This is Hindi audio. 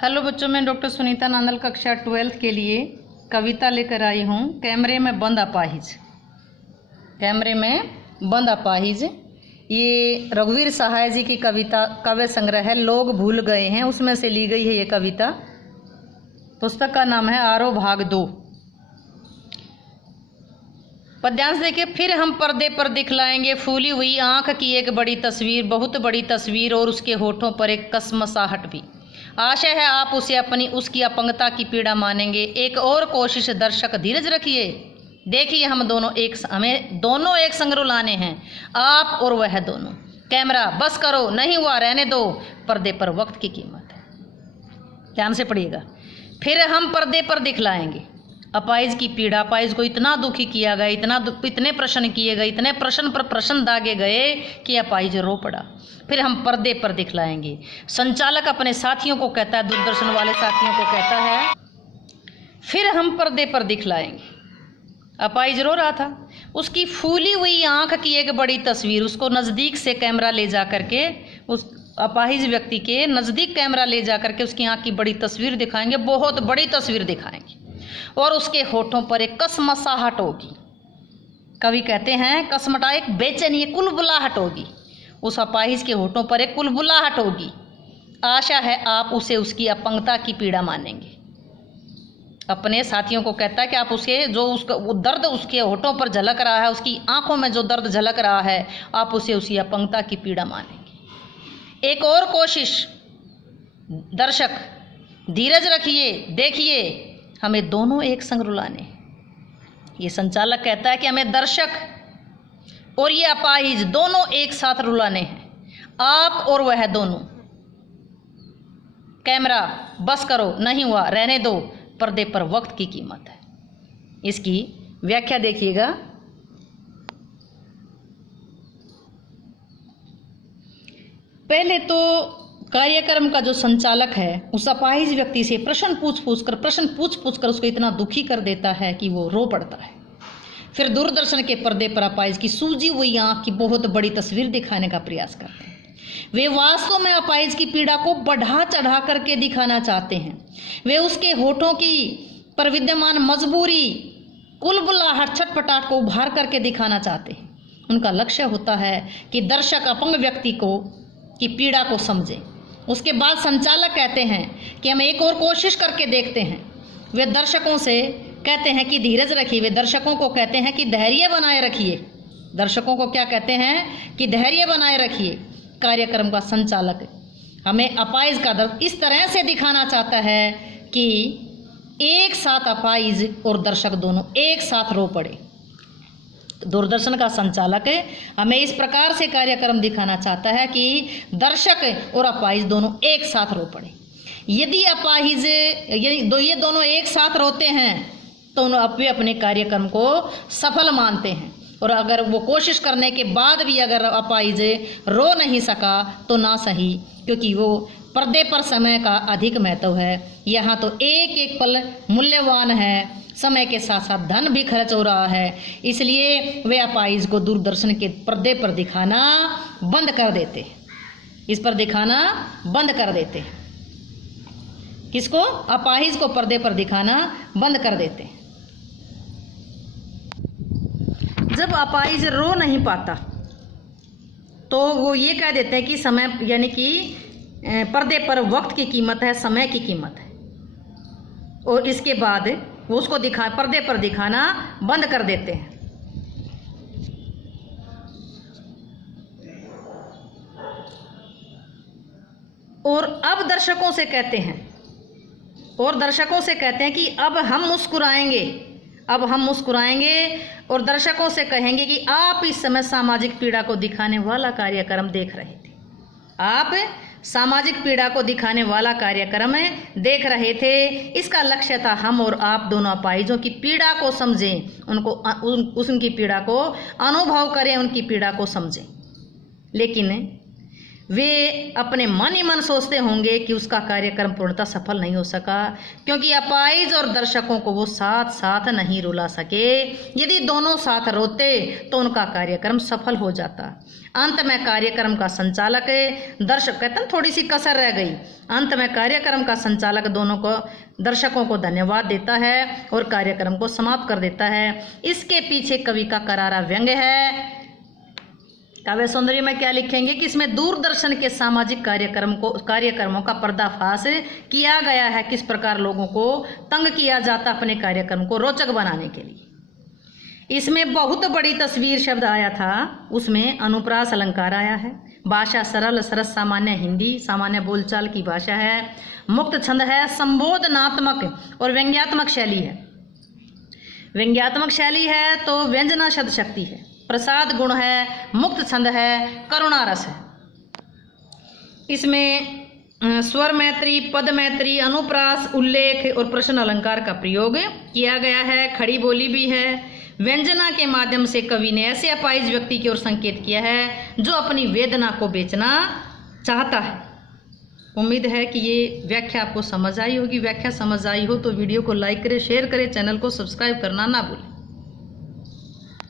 हेलो बच्चों, मैं डॉक्टर सुनीता नांदल कक्षा 12th के लिए कविता लेकर आई हूँ। कैमरे में बंद अपाहिज। कैमरे में बंद अपाहिज ये रघुवीर सहाय जी की कविता काव्य संग्रह है, लोग भूल गए हैं, उसमें से ली गई है ये कविता। पुस्तक का नाम है आरोह भाग 2। पद्यांश देखिए। फिर हम पर्दे पर दिखलाएंगे फूली हुई आंख की एक बड़ी तस्वीर, बहुत बड़ी तस्वीर, और उसके होठों पर एक कसमसाहट भी। आशा है आप उसे अपनी उसकी अपंगता की पीड़ा मानेंगे। एक और कोशिश दर्शक, धीरज रखिए, देखिए हमें दोनों एक संग रुलाने हैं, आप और वह दोनों। कैमरा बस करो, नहीं हुआ रहने दो, पर्दे पर वक्त की कीमत है। ध्यान से पढ़िएगा। फिर हम पर्दे पर दिखलाएंगे अपाहिज की पीड़ा। अपाहिज को इतना दुखी किया गया, इतने प्रश्न किए गए, इतने प्रश्न पर प्रश्न दागे गए कि अपाहिज रो पड़ा। फिर हम पर्दे पर दिखलाएंगे। संचालक अपने साथियों को कहता है, दूरदर्शन वाले साथियों को कहता है, फिर हम पर्दे पर दिखलाएंगे। अपाहिज रो रहा था, उसकी फूली हुई आंख की एक बड़ी तस्वीर, उसको नज़दीक से कैमरा ले जा करके, उस अपाहिज व्यक्ति के नज़दीक कैमरा ले जा करके उसकी आंख की बड़ी तस्वीर दिखाएंगे, बहुत बड़ी तस्वीर दिखाएंगे, और उसके होठों पर एक कसमसाहट होगी। कवि कहते हैं कसमटा, एक बेचैनी, कुलबुलाहट होगी। उस अपाहिज के होठों पर एक कुलबुलाहट होगी। आशा है आप उसे उसकी अपंगता की पीड़ा मानेंगे। अपने साथियों को कहता है कि आप उसे वो दर्द उसके होठों पर झलक रहा है, उसकी आंखों में जो दर्द झलक रहा है, आप उसे उसकी अपंगता की पीड़ा मानेंगे। एक और कोशिश दर्शक, धीरज रखिए, देखिए हमें दोनों एक संग रुलाने। ये संचालक कहता है कि हमें दर्शक और ये अपाहिज दोनों एक साथ रुलाने हैं, आप और वह दोनों। कैमरा बस करो, नहीं हुआ रहने दो, पर्दे पर वक्त की कीमत है। इसकी व्याख्या देखिएगा। पहले तो कार्यक्रम का जो संचालक है उस अपाहिज व्यक्ति से प्रश्न पूछ पूछ कर उसको इतना दुखी कर देता है कि वो रो पड़ता है। फिर दूरदर्शन के पर्दे पर अपाहिज की सूजी हुई आंख की बहुत बड़ी तस्वीर दिखाने का प्रयास करते हैं। वे वास्तव में अपाहिज की पीड़ा को बढ़ा चढ़ा करके दिखाना चाहते हैं। वे उसके होठों की पर विद्यमान मजबूरी, कुलबुलाहट, छटपटाहट को उभार करके दिखाना चाहते हैं। उनका लक्ष्य होता है कि दर्शक अपंग व्यक्ति की पीड़ा को समझे। उसके बाद संचालक कहते हैं कि हम एक और कोशिश करके देखते हैं। वे दर्शकों से कहते हैं कि धीरज रखिए, वे दर्शकों को कहते हैं कि धैर्य बनाए रखिए। दर्शकों को क्या कहते हैं कि धैर्य बनाए रखिए। कार्यक्रम का संचालक हमें अपाहिज का दर्द इस तरह से दिखाना चाहता है कि एक साथ अपाहिज और दर्शक दोनों एक साथ रो पड़े। दूरदर्शन का संचालक हमें इस प्रकार से कार्यक्रम दिखाना चाहता है कि दर्शक और अपाहिज दोनों एक साथ रो पड़े। यदि अपाहिज ये दोनों एक साथ रोते हैं तो वे अपने कार्यक्रम को सफल मानते हैं, और अगर वो कोशिश करने के बाद भी अगर अपाहिज रो नहीं सका तो ना सही, क्योंकि वो पर्दे पर समय का अधिक महत्व है। यहाँ तो एक एक पल मूल्यवान है, समय के साथ साथ धन भी खर्च हो रहा है, इसलिए वे अपाहिज को दूरदर्शन के पर्दे पर दिखाना बंद कर देते, इस पर दिखाना बंद कर देते। किसको? अपाहिज को पर्दे पर दिखाना बंद कर देते। जब अपाहिज रो नहीं पाता तो वो ये कह देते हैं कि समय, यानी कि पर्दे पर वक्त की कीमत है, समय की कीमत है, और इसके बाद वो उसको पर्दे पर दिखाना बंद कर देते हैं। और अब दर्शकों से कहते हैं कि अब हम मुस्कुराएंगे और दर्शकों से कहेंगे कि आप इस समय सामाजिक पीड़ा को दिखाने वाला कार्यक्रम देख रहे थे। आप सामाजिक पीड़ा को दिखाने वाला कार्यक्रम देख रहे थे। इसका लक्ष्य था हम और आप दोनों अपाहिजों की पीड़ा को समझें, उनकी पीड़ा को अनुभव करें, उनकी पीड़ा को समझें। लेकिन वे अपने मन ही मन सोचते होंगे कि उसका कार्यक्रम पूर्णतः सफल नहीं हो सका, क्योंकि अपाहिज और दर्शकों को वो साथ साथ नहीं रुला सके। यदि दोनों साथ रोते तो उनका कार्यक्रम सफल हो जाता। अंत में कार्यक्रम का संचालक, दर्शक कहते हैं थोड़ी सी कसर रह गई, अंत में कार्यक्रम का संचालक दोनों को दर्शकों को धन्यवाद देता है और कार्यक्रम को समाप्त कर देता है। इसके पीछे कवि का करारा व्यंग्य है। काव्य सौंदर्य में क्या लिखेंगे कि इसमें दूरदर्शन के सामाजिक कार्यक्रमों का पर्दाफाश किया गया है, किस प्रकार लोगों को तंग किया जाता अपने कार्यक्रम को रोचक बनाने के लिए। इसमें बहुत बड़ी तस्वीर शब्द आया था, उसमें अनुप्रास अलंकार आया है। भाषा सरल सरस सामान्य हिंदी, सामान्य बोलचाल की भाषा है। मुक्त छंद है, संबोधनात्मक और व्यंग्यात्मक शैली है। व्यंग्यात्मक शैली है तो व्यंजना शब्द शक्ति है, प्रसाद गुण है, मुक्त छंद है, करुणा रस है। इसमें स्वर मैत्री, पद मैत्री, अनुप्रास, उल्लेख और प्रश्न अलंकार का प्रयोग किया गया है। खड़ी बोली भी है। व्यंजना के माध्यम से कवि ने ऐसे अपाहिज व्यक्ति की ओर संकेत किया है जो अपनी वेदना को बेचना चाहता है। उम्मीद है कि ये व्याख्या आपको समझ आई होगी। व्याख्या समझ आई हो तो वीडियो को लाइक करें, शेयर करें, चैनल को सब्सक्राइब करना ना भूलें।